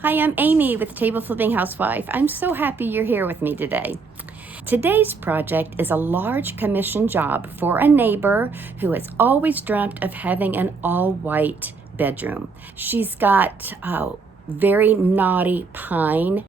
Hi, I'm Amy with Table Flipping Housewife. I'm so happy you're here with me today. Today's project is a large commission job for a neighbor who has always dreamt of having an all-white bedroom. She's got very knotty pine.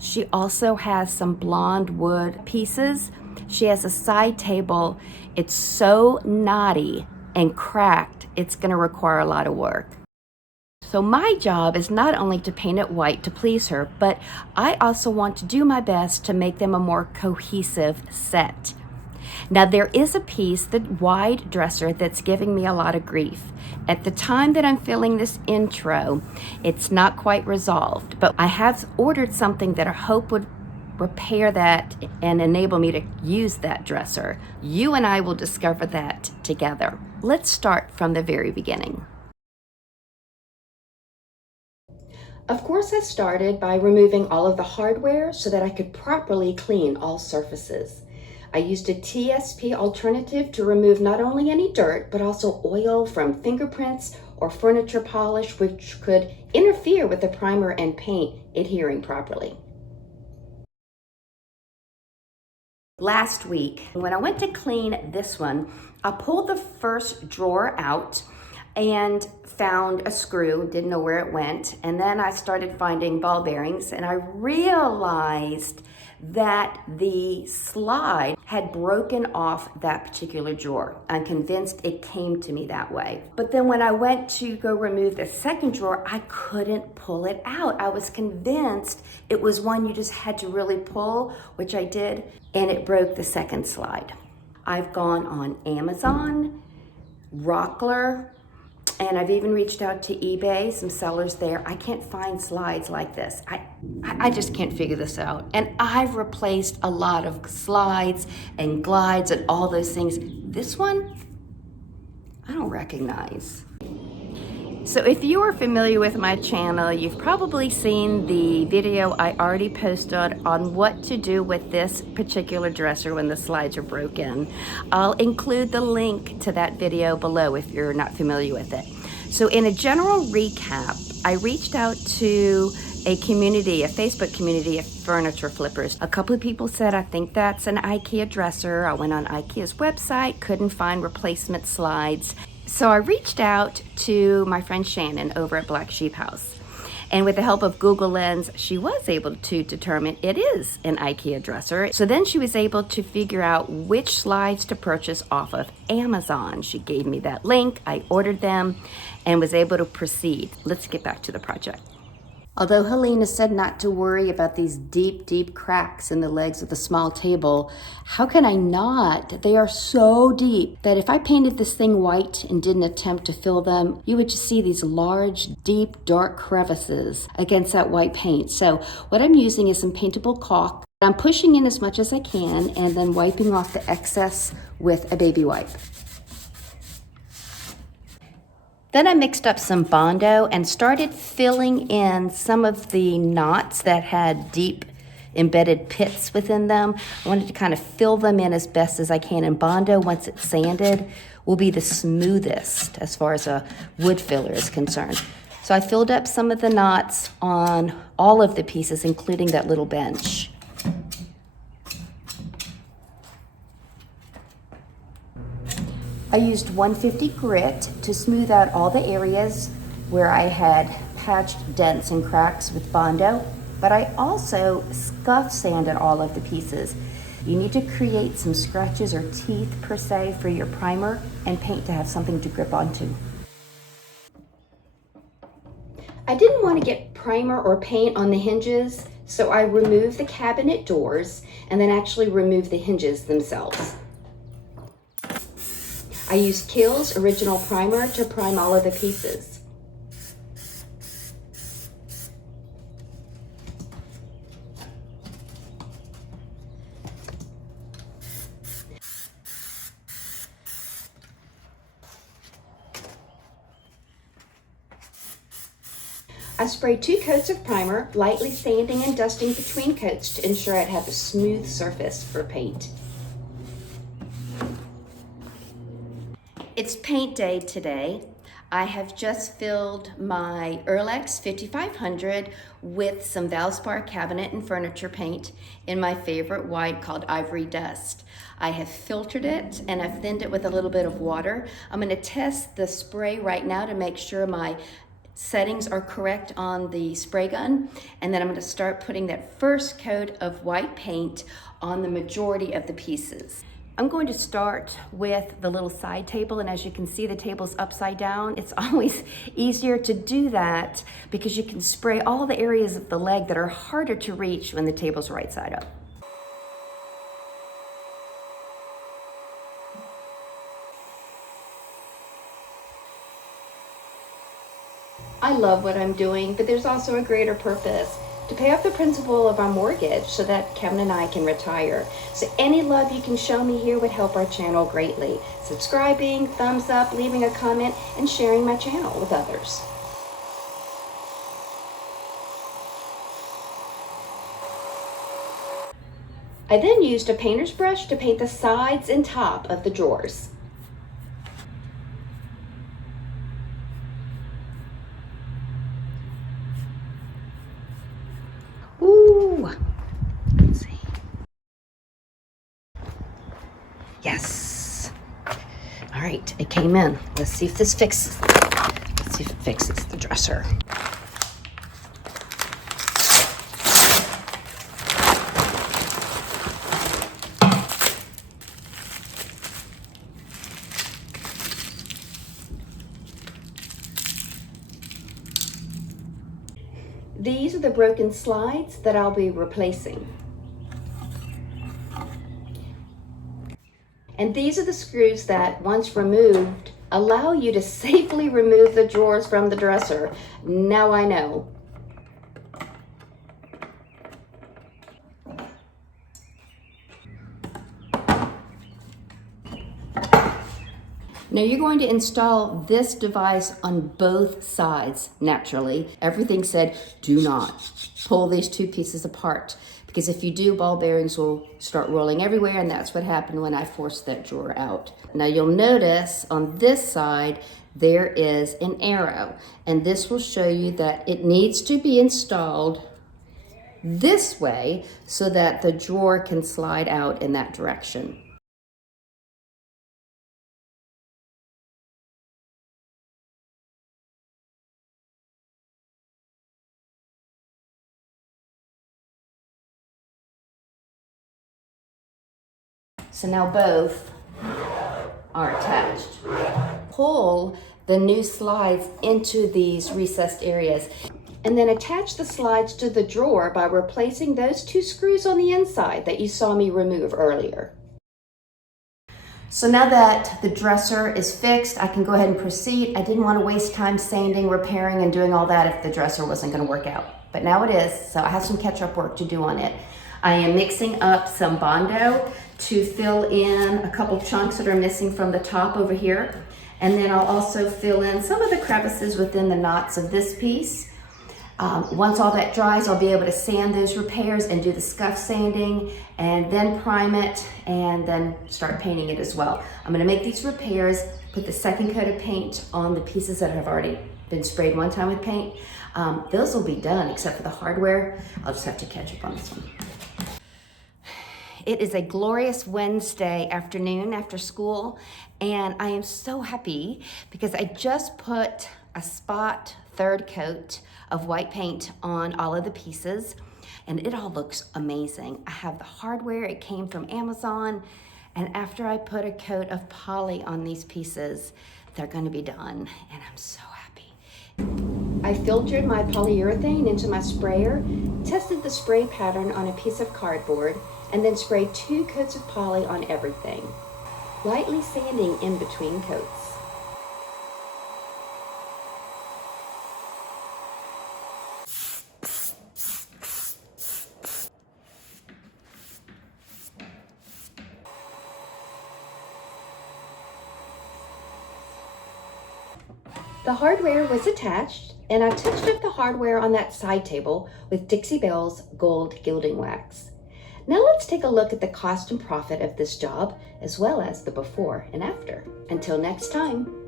She also has some blonde wood pieces. She has a side table. It's so knotty and cracked, it's going to require a lot of work. So my job is not only to paint it white to please her, but I also want to do my best to make them a more cohesive set. Now there is a piece, the wide dresser, that's giving me a lot of grief. At the time that I'm filming this intro, it's not quite resolved, but I have ordered something that I hope would repair that and enable me to use that dresser. You and I will discover that together. Let's start from the very beginning. Of course, I started by removing all of the hardware so that I could properly clean all surfaces. I used a TSP alternative to remove not only any dirt, but also oil from fingerprints or furniture polish, which could interfere with the primer and paint adhering properly. Last week, when I went to clean this one, I pulled the first drawer out and found a screw, didn't know where it went, and then I started finding ball bearings, and I realized that the slide had broken off that particular drawer. I'm convinced it came to me that way. But then when I went to go remove the second drawer, I couldn't pull it out. I was convinced it was one you just had to really pull, which I did, and it broke the second slide. I've gone on Amazon, Rockler, and I've even reached out to eBay, some sellers there. I can't find slides like this. I just can't figure this out. And I've replaced a lot of slides and glides and all those things. This one, I don't recognize. So if you are familiar with my channel, you've probably seen the video I already posted on what to do with this particular dresser when the slides are broken. I'll include the link to that video below if you're not familiar with it. So in a general recap, I reached out to a community, a Facebook community of furniture flippers. A couple of people said, I think that's an IKEA dresser. I went on IKEA's website, couldn't find replacement slides. So I reached out to my friend Shannon over at Black Sheep House. And with the help of Google Lens, she was able to determine it is an IKEA dresser. So then she was able to figure out which slides to purchase off of Amazon. She gave me that link, I ordered them, and was able to proceed. Let's get back to the project. Although Halina said not to worry about these deep, deep cracks in the legs of the small table, how can I not? They are so deep that if I painted this thing white and didn't attempt to fill them, you would just see these large, deep, dark crevices against that white paint. So what I'm using is some paintable caulk. I'm pushing in as much as I can and then wiping off the excess with a baby wipe. Then I mixed up some Bondo and started filling in some of the knots that had deep embedded pits within them. I wanted to kind of fill them in as best as I can. And Bondo, once it's sanded, will be the smoothest as far as a wood filler is concerned. So I filled up some of the knots on all of the pieces, including that little bench. I used 150 grit to smooth out all the areas where I had patched dents and cracks with Bondo, but I also scuff sanded all of the pieces. You need to create some scratches or teeth per se for your primer and paint to have something to grip onto. I didn't want to get primer or paint on the hinges, so I removed the cabinet doors and then actually removed the hinges themselves. I used Kiehl's original primer to prime all of the pieces. I sprayed 2 coats of primer, lightly sanding and dusting between coats to ensure I'd have a smooth surface for paint. It's paint day today. I have just filled my Erlex 5500 with some Valspar cabinet and furniture paint in my favorite white called Ivory Dust. I have filtered it and I've thinned it with a little bit of water. I'm going to test the spray right now to make sure my settings are correct on the spray gun, and then I'm going to start putting that first coat of white paint on the majority of the pieces. I'm going to start with the little side table, and as you can see, the table's upside down. It's always easier to do that because you can spray all the areas of the leg that are harder to reach when the table's right side up. I love what I'm doing, but there's also a greater purpose: to pay off the principal of our mortgage so that Kevin and I can retire. So any love you can show me here would help our channel greatly. Subscribing, thumbs up, leaving a comment, and sharing my channel with others. I then used a painter's brush to paint the sides and top of the drawers. Ooh, let's see. Yes. All right, it came in. Let's see if this fixes. Let's see if it fixes the dresser. These are the broken slides that I'll be replacing. And these are the screws that, once removed, allow you to safely remove the drawers from the dresser. Now I know. Now you're going to install this device on both sides, naturally. Everything said, do not pull these two pieces apart, because if you do, ball bearings will start rolling everywhere, and that's what happened when I forced that drawer out. Now you'll notice on this side, there is an arrow, and this will show you that it needs to be installed this way so that the drawer can slide out in that direction. So now both are attached. Pull the new slides into these recessed areas, and then attach the slides to the drawer by replacing those two screws on the inside that you saw me remove earlier. So now that the dresser is fixed, I can go ahead and proceed. I didn't want to waste time sanding, repairing, and doing all that if the dresser wasn't going to work out. But now it is, so I have some catch-up work to do on it. I am mixing up some Bondo to fill in a couple chunks that are missing from the top over here. And then I'll also fill in some of the crevices within the knots of this piece. Once all that dries, I'll be able to sand those repairs and do the scuff sanding, and then prime it, and then start painting it as well. I'm gonna make these repairs, put the second coat of paint on the pieces that have already been sprayed one time with paint. Those will be done except for the hardware. I'll just have to catch up on this one. It is a glorious Wednesday afternoon after school, and I am so happy because I just put a spot third coat of white paint on all of the pieces, and it all looks amazing. I have the hardware, it came from Amazon, and after I put a coat of poly on these pieces, they're gonna be done, and I'm so happy. I filtered my polyurethane into my sprayer, tested the spray pattern on a piece of cardboard, and then sprayed 2 coats of poly on everything, lightly sanding in between coats. The hardware was attached, and I touched up the hardware on that side table with Dixie Belle's gold gilding wax. Now let's take a look at the cost and profit of this job, as well as the before and after. Until next time.